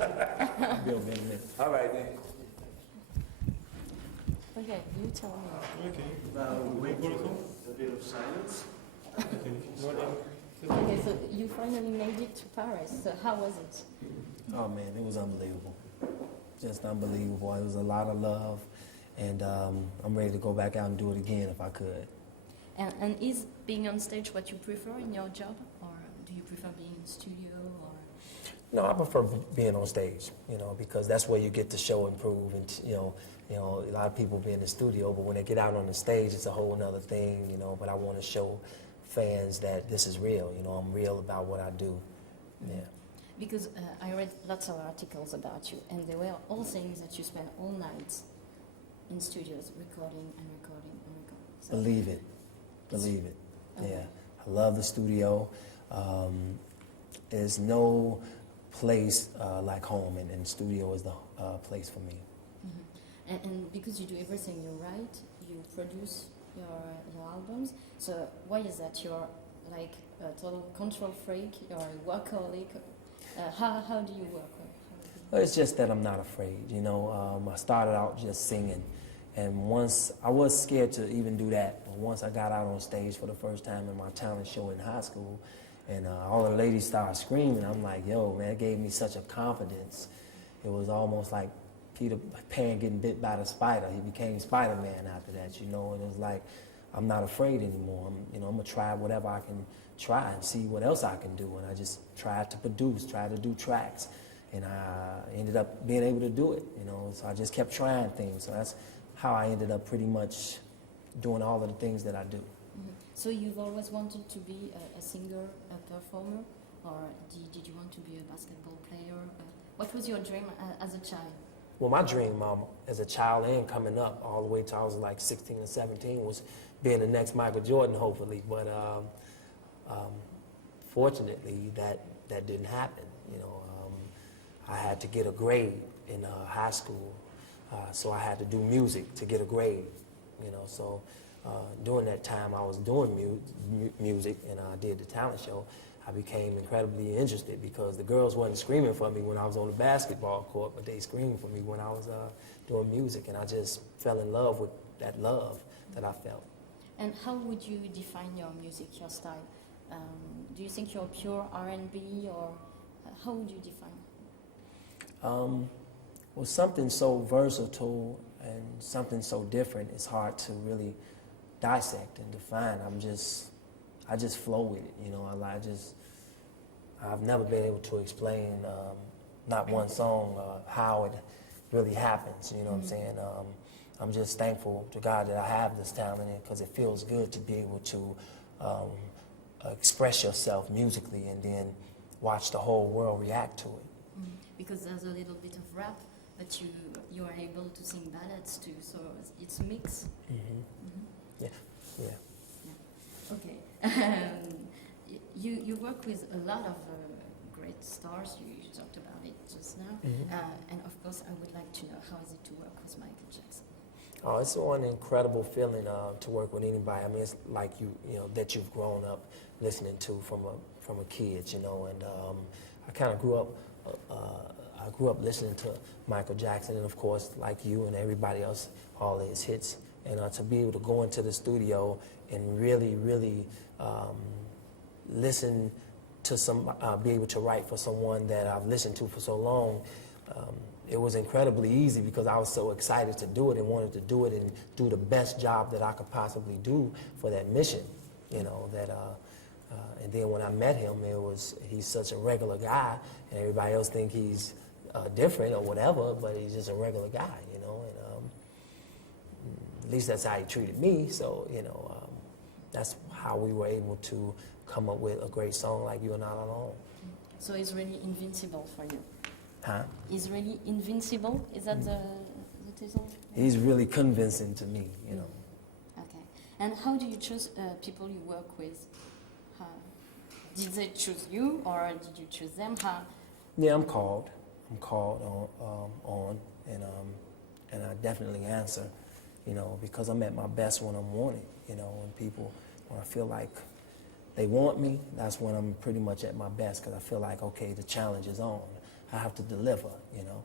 Be over in a minute. All right then. Okay, you tell me. Okay. Wait for a bit of silence. Okay, so you finally made it to Paris. So how was it? Oh man, it was unbelievable. Just unbelievable. It was a lot of love, and I'm ready to go back out and do it again if I could. And is being on stage what you prefer in your job, or do you prefer being in studio, or? No, I prefer being on stage, because that's where you get to show and prove, and a lot of people be in the studio, but when they get out on the stage, it's a whole nother thing, But I want to show fans that this is real, I'm real about what I do. Yeah. Because I read lots of articles about you, and they were all saying that you spend all night in studios recording and recording and recording. So Believe it. Okay. Yeah. I love the studio. There's no place like home, and studio is the place for me. Mm-hmm. And because you do everything, you write, you produce your albums. So why is that? You're like a total control freak. You're a workaholic. How do you work? Well, it's just that I'm not afraid. I started out just singing, and once I was scared to even do that. But once I got out on stage for the first time in my talent show in high school, and all the ladies started screaming, I'm like, yo, man, it gave me such a confidence. It was almost like Peter Pan getting bit by the spider. He became Spider-Man after that, and it was like, I'm not afraid anymore. I'm gonna try whatever I can try and see what else I can do. And I just tried to produce, tried to do tracks, and I ended up being able to do it. So I just kept trying things. So that's how I ended up pretty much doing all of the things that I do. Mm-hmm. So you've always wanted to be a singer, a performer, or did you want to be a basketball player? What was your dream as a child? Well, my dream as a child and coming up all the way till I was like 16 or 17 was being the next Michael Jordan, hopefully. But fortunately, that didn't happen. I had to get a grade in high school, so I had to do music to get a grade. So during that time I was doing music and I did the talent show. I became incredibly interested because the girls wasn't screaming for me when I was on the basketball court, but they screamed for me when I was doing music, and I just fell in love with that love that I felt. And how would you define your music, your style? Do you think you're pure R&B, or how would you define? Well, something so versatile and something so different, it's hard to really dissect and define. I just flow with it, I've never been able to explain, not one song, how it really happens, what I'm saying? I'm just thankful to God that I have this talent, because it feels good to be able to express yourself musically and then watch the whole world react to it. Because there's a little bit of rap, but you are able to sing ballads too, so it's a mix. Yeah. Okay. You work with a lot of great stars. You talked about it just now. And of course, I would like to know, how is it to work with Michael Jackson? Oh, it's one incredible feeling to work with anybody. I mean, it's like that you've grown up listening to from a kid, and I kind of grew up. I grew up listening to Michael Jackson, and of course, like you and everybody else, all his hits. And to be able to go into the studio and really, really listen to be able to write for someone that I've listened to for so long, it was incredibly easy because I was so excited to do it and wanted to do it and do the best job that I could possibly do for that mission, and then when I met him, he's such a regular guy, and everybody else think he's different or whatever, but he's just a regular guy, and at least that's how he treated me. So, that's how we were able to come up with a great song like You Are Not Alone. So he's really invincible for you. Huh? He's really invincible? Is that the title? He's really convincing to me, Okay. And how do you choose people you work with? Did they choose you, or did you choose them? Yeah, I'm called. I'm called on, and I definitely answer, because I'm at my best when I'm wanted, when I feel like they want me, that's when I'm pretty much at my best, because I feel like, okay, the challenge is on. I have to deliver, you know.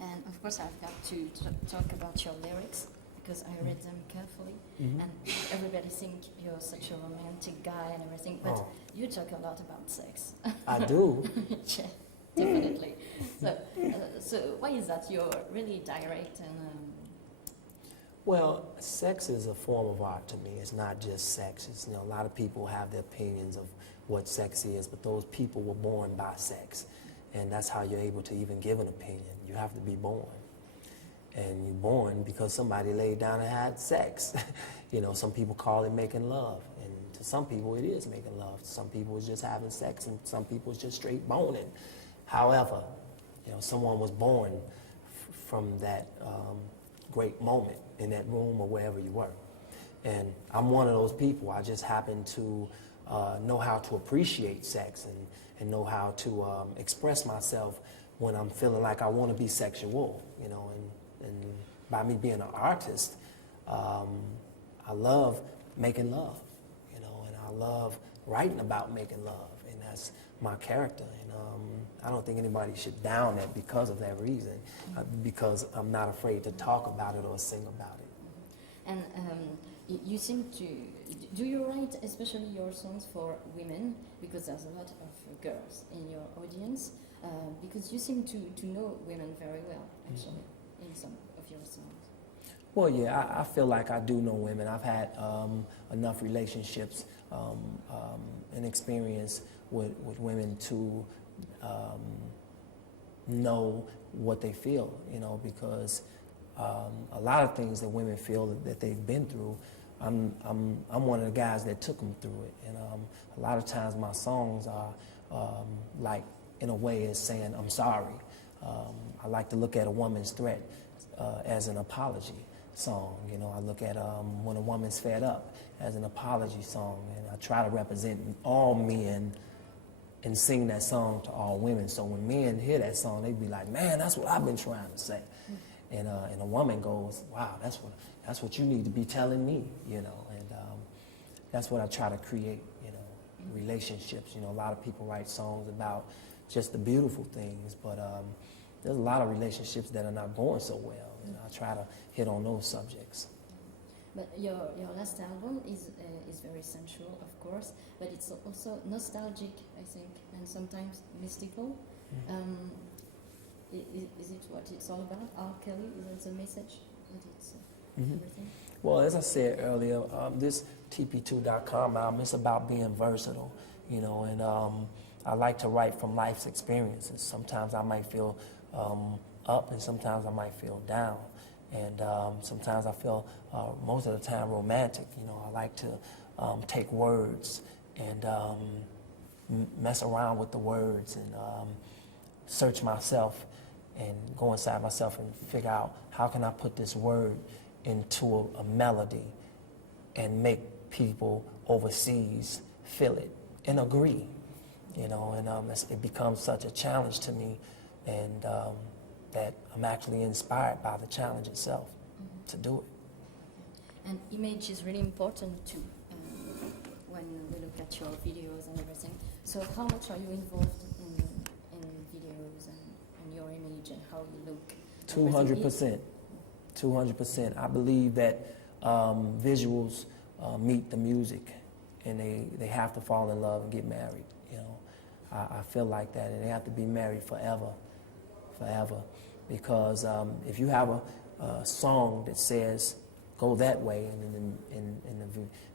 And of course, I've got to talk about your lyrics because I read them carefully, and everybody thinks you're such a romantic guy and everything, but you talk a lot about sex. I do. Yeah, definitely. So why is that? You're really direct and. Well, sex is a form of art to me. It's not just sex. It's, you know, a lot of people have their opinions of what sex is, but those people were born by sex. And that's how you're able to even give an opinion. You have to be born. And you're born because somebody laid down and had sex. You know, some people call it making love. And to some people, it is making love. Some people it's just having sex, and some people it's just straight boning. However, you know, someone was born from that great moment in that room or wherever you were. And I'm one of those people. I just happen to know how to appreciate sex and know how to express myself when I'm feeling like I want to be sexual, you know. And by me being an artist, I love making love, you know, and I love writing about making love, and that's my character. And I don't think anybody should down that because of that reason, because I'm not afraid to talk about it or sing about it. And you seem to, do you write especially your songs for women? Because there's a lot of girls in your audience, because you seem to know women very well, actually, in some of your songs. Well, yeah, I feel like I do know women. I've had enough relationships and experience with women to know what they feel, you know, because a lot of things that women feel that they've been through, I'm one of the guys that took them through it. And a lot of times my songs are like, in a way, is saying, I'm sorry. I like to look at a woman's threat as an apology song. You know, I look at when a woman's fed up as an apology song, and I try to represent all men and sing that song to all women. So when men hear that song, they be like, man, that's what I've been trying to say. And a woman goes, wow, that's what you need to be telling me, you know. And that's what I try to create, you know, relationships. You know, a lot of people write songs about just the beautiful things, but there's a lot of relationships that are not going so well, and I try to hit on those subjects. But your last album is very sensual, of course, but it's also nostalgic, I think, and sometimes mystical. Is it what it's all about? R. Kelly, is it the message that it's everything? Well, as I said earlier, this TP2.com album, it's about being versatile, you know, and I like to write from life's experiences. Sometimes I might feel up, and sometimes I might feel down. And sometimes I feel, most of the time, romantic. You know, I like to take words and mess around with the words and search myself and go inside myself and figure out how can I put this word into a melody and make people overseas feel it and agree. You know, and it becomes such a challenge to me, and that I'm actually inspired by the challenge itself to do it. And image is really important too, when we look at your videos and everything. So how much are you involved in videos and your image and how you look? 200%. 200%. I believe that visuals meet the music, and they have to fall in love and get married. You know, I feel like that, and they have to be married forever. Because if you have a song that says go that way, and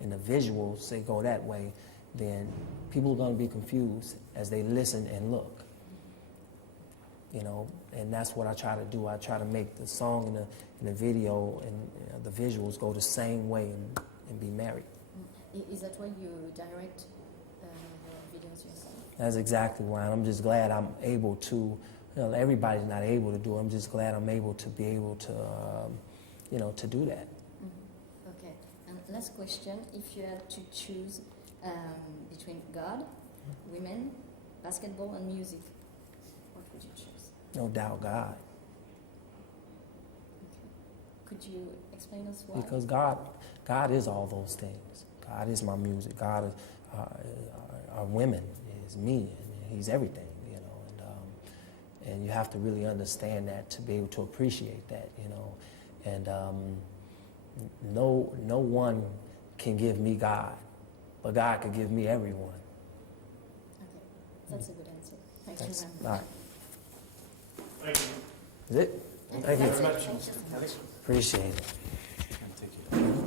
in the visuals say go that way, then people are going to be confused as they listen and look. You know, and that's what I try to do. I try to make the song and the video and the visuals go the same way and be married. Is that why you direct your videos yourself? That's exactly why. I'm just glad I'm able to. You know, everybody's not able to do it. I'm just glad I'm able to be able to, you know, to do that. Okay. And last question: if you had to choose between God, women, basketball, and music, what would you choose? No doubt, God. Okay. Could you explain us why? Because God is all those things. God is my music. God is our women. Is me. And He's everything. You know, and And you have to really understand that to be able to appreciate that, you know. And no one can give me God, but God can give me everyone. Okay, that's a good answer. Thank Thanks. you All very right. Thank you. Is it? Thank you. That's it. Very much. Thank you so much. Appreciate it. Thank you.